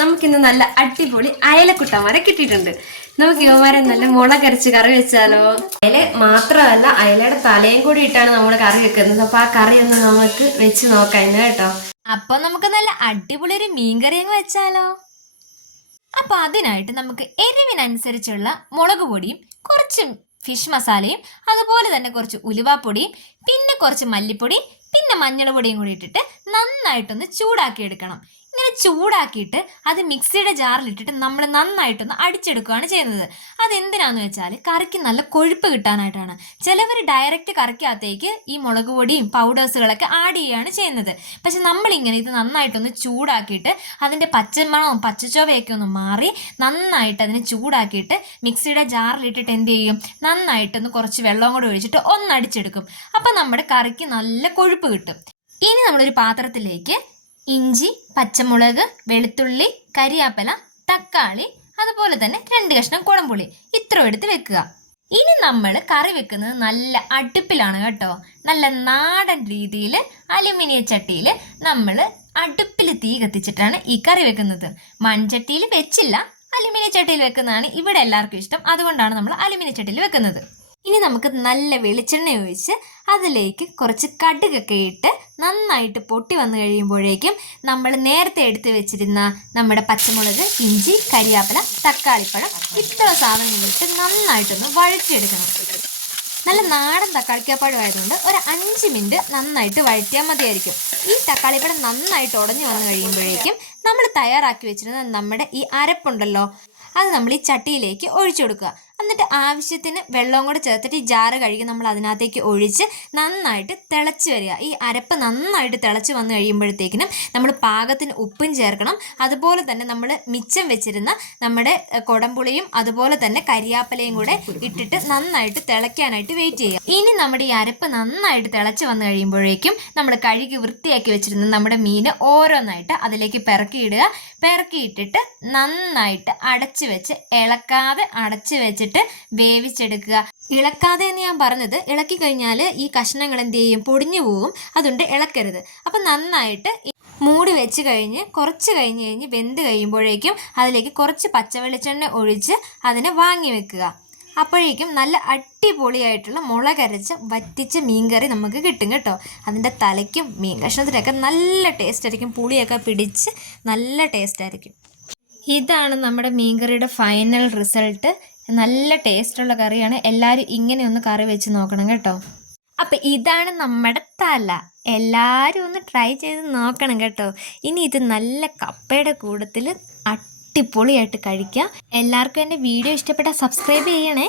നമുക്കിന്ന് നല്ല അടിപൊളി അയലക്കുട്ടന്മാരെ കിട്ടിയിട്ടുണ്ട്. നമുക്ക് ഇവന്മാരെ നല്ല മുളകരച്ച് കറി വെച്ചാലോ. അയല മാത്രമല്ല, അയലയുടെ തലയും കൂടി ഇട്ടാണ് നമ്മൾ കറി വെക്കുന്നത്. അപ്പൊ ആ കറി ഒന്ന് നമുക്ക് വെച്ച് നോക്കാം കേട്ടോ. അപ്പൊ നമുക്ക് നല്ല അടിപൊളി ഒരു മീൻകറി അങ്ങ് വെച്ചാലോ. അപ്പൊ അതിനായിട്ട് നമുക്ക് എരിവിനനുസരിച്ചുള്ള മുളക് പൊടിയും കുറച്ച് ഫിഷ് മസാലയും അതുപോലെ തന്നെ കുറച്ച് ഉലുവാപ്പൊടിയും പിന്നെ കുറച്ച് മല്ലിപ്പൊടിയും പിന്നെ മഞ്ഞൾ പൊടിയും കൂടി ഇട്ടിട്ട് നന്നായിട്ടൊന്ന് ചൂടാക്കി എടുക്കണം. ഇങ്ങനെ ചൂടാക്കിയിട്ട് അത് മിക്സിയുടെ ജാറിലിട്ടിട്ട് നമ്മൾ നന്നായിട്ടൊന്ന് അടിച്ചെടുക്കുകയാണ് ചെയ്യുന്നത്. അതെന്തിനാന്ന് വെച്ചാൽ കറിക്ക് നല്ല കൊഴുപ്പ് കിട്ടാനായിട്ടാണ്. ചിലവർ ഡയറക്റ്റ് കറിക്കകത്തേക്ക് ഈ മുളക് പൊടിയും പൗഡേഴ്സുകളൊക്കെ ആഡ് ചെയ്യുകയാണ് ചെയ്യുന്നത്. പക്ഷെ നമ്മളിങ്ങനെ ഇത് നന്നായിട്ടൊന്ന് ചൂടാക്കിയിട്ട് അതിൻ്റെ പച്ചമണവും പച്ചച്ചോവയൊക്കെ ഒന്ന് മാറി നന്നായിട്ട് അതിനെ ചൂടാക്കിയിട്ട് മിക്സിയുടെ ജാറിലിട്ടിട്ട് എന്ത് ചെയ്യും, നന്നായിട്ടൊന്ന് കുറച്ച് വെള്ളം കൂടി ഒഴിച്ചിട്ട് ഒന്ന് അടിച്ചെടുക്കും. അപ്പം നമ്മുടെ കറിക്ക് നല്ല കൊഴുപ്പ് കിട്ടും. ഇനി നമ്മളൊരു പാത്രത്തിലേക്ക് ഇഞ്ചി, പച്ചമുളക്, വെളുത്തുള്ളി, കരിയാപ്പല, തക്കാളി, അതുപോലെ തന്നെ 2 കഷ്ണം കുടംപുളി ഇത്ര എടുത്ത് വെക്കുക. ഇനി നമ്മൾ കറി വെക്കുന്നത് നല്ല അടുപ്പിലാണ് കേട്ടോ. നല്ല നാടൻ രീതിയിൽ അലുമിനിയം ചട്ടിയിൽ നമ്മൾ അടുപ്പിൽ തീ കത്തിച്ചിട്ടാണ് ഈ കറി വെക്കുന്നത്. മൺചട്ടിയിൽ വെച്ചില്ല, അലുമിനിയം ചട്ടിയിൽ വെക്കുന്നതാണ് ഇവിടെ എല്ലാവർക്കും ഇഷ്ടം. അതുകൊണ്ടാണ് നമ്മൾ അലുമിനിയം ചട്ടിയിൽ വെക്കുന്നത്. ഇനി നമുക്ക് നല്ല വെളിച്ചെണ്ണ ഒഴിച്ച് അതിലേക്ക് കുറച്ച് കടുകൊക്കെ ഇട്ട് നന്നായിട്ട് പൊട്ടി വന്നു കഴിയുമ്പോഴേക്കും നമ്മൾ നേരത്തെ എടുത്ത് വെച്ചിരുന്ന നമ്മുടെ പച്ചമുളക്, ഇഞ്ചി, കരിയാപ്പല, തക്കാളിപ്പഴം ഇത്ര സാധനങ്ങളിട്ട് നന്നായിട്ടൊന്ന് വഴറ്റിയെടുക്കണം. നല്ല നാടൻ തക്കാളിക്കാപ്പഴം ആയതുകൊണ്ട് ഒരു 5 മിനിറ്റ് നന്നായിട്ട് വഴറ്റിയാൽ മതിയായിരിക്കും. ഈ തക്കാളിപ്പഴം നന്നായിട്ട് ഉടഞ്ഞു വന്നു കഴിയുമ്പോഴേക്കും നമ്മൾ തയ്യാറാക്കി വെച്ചിരുന്ന നമ്മുടെ ഈ അരപ്പുണ്ടല്ലോ, അത് നമ്മൾ ഈ ചട്ടിയിലേക്ക് ഒഴിച്ചു കൊടുക്കുക. എന്നിട്ട് ആവശ്യത്തിന് വെള്ളവും കൂടെ ചേർത്തിട്ട് ഈ ജാറ് കഴുകി നമ്മൾ അതിനകത്തേക്ക് ഒഴിച്ച് നന്നായിട്ട് തിളച്ച് വരിക. ഈ അരപ്പ് നന്നായിട്ട് തിളച്ച് വന്നു കഴിയുമ്പോഴത്തേക്കിനും നമ്മൾ പാകത്തിന് ഉപ്പും ചേർക്കണം. അതുപോലെ തന്നെ നമ്മൾ മിച്ചം വെച്ചിരുന്ന നമ്മുടെ കുടംപുളിയും അതുപോലെ തന്നെ കരിയാപ്പലയും കൂടെ ഇട്ടിട്ട് നന്നായിട്ട് തിളയ്ക്കാനായിട്ട് വെയിറ്റ് ചെയ്യുക. ഇനി നമ്മുടെ ഈ അരപ്പ് നന്നായിട്ട് തിളച്ച് വന്നു കഴിയുമ്പോഴേക്കും നമ്മൾ കഴുകി വൃത്തിയാക്കി വെച്ചിരുന്ന നമ്മുടെ മീൻ ഓരോന്നായിട്ട് അതിലേക്ക് പിറക്കിയിടുക. പിറക്കിയിട്ടിട്ട് നന്നായിട്ട് അടച്ച് വെച്ച് ഇളക്കാതെ അടച്ച് വെച്ചിട്ട് വേവിച്ചെടുക്കുക. ഇളക്കാതെ എന്ന് ഞാൻ പറഞ്ഞത്, ഇളക്കി കഴിഞ്ഞാൽ ഈ കഷ്ണങ്ങൾ എന്ത് ചെയ്യും, പൊടിഞ്ഞു പോകും. അതുകൊണ്ട് ഇളക്കരുത്. അപ്പം നന്നായിട്ട് മൂടി വെച്ച് കഴിഞ്ഞ് കുറച്ച് കഴിഞ്ഞ് വെന്ത് കഴിയുമ്പോഴേക്കും അതിലേക്ക് കുറച്ച് പച്ചവെളിച്ചെണ്ണ ഒഴിച്ച് അതിനെ വാങ്ങി വെക്കുക. അപ്പോഴേക്കും നല്ല അടിപൊളിയായിട്ടുള്ള മുളകരച്ച വറ്റിച്ച മീൻകറി നമുക്ക് കിട്ടും കേട്ടോ. അതിൻ്റെ തലയ്ക്കും മീൻ കഷ്ണത്തിനൊക്കെ നല്ല ടേസ്റ്റ് ആയിരിക്കും. പുളിയൊക്കെ പിടിച്ച് നല്ല ടേസ്റ്റ് ആയിരിക്കും. ഇതാണ് നമ്മുടെ മീൻകറിയുടെ ഫൈനൽ റിസൾട്ട്. നല്ല ടേസ്റ്റുള്ള കറിയാണ്. എല്ലാവരും ഇങ്ങനെ ഒന്ന് കറി വെച്ച് നോക്കണം കേട്ടോ. അപ്പം ഇതാണ് നമ്മുടെ തല. എല്ലാവരും ഒന്ന് ട്രൈ ചെയ്ത് നോക്കണം കേട്ടോ. ഇനി ഇത് നല്ല കപ്പയുടെ കൂട്ടത്തിൽ അടിപൊളിയായിട്ട് കഴിക്കാം. എല്ലാവർക്കും എൻ്റെ വീഡിയോ ഇഷ്ടപ്പെട്ടാൽ സബ്സ്ക്രൈബ് ചെയ്യണേ.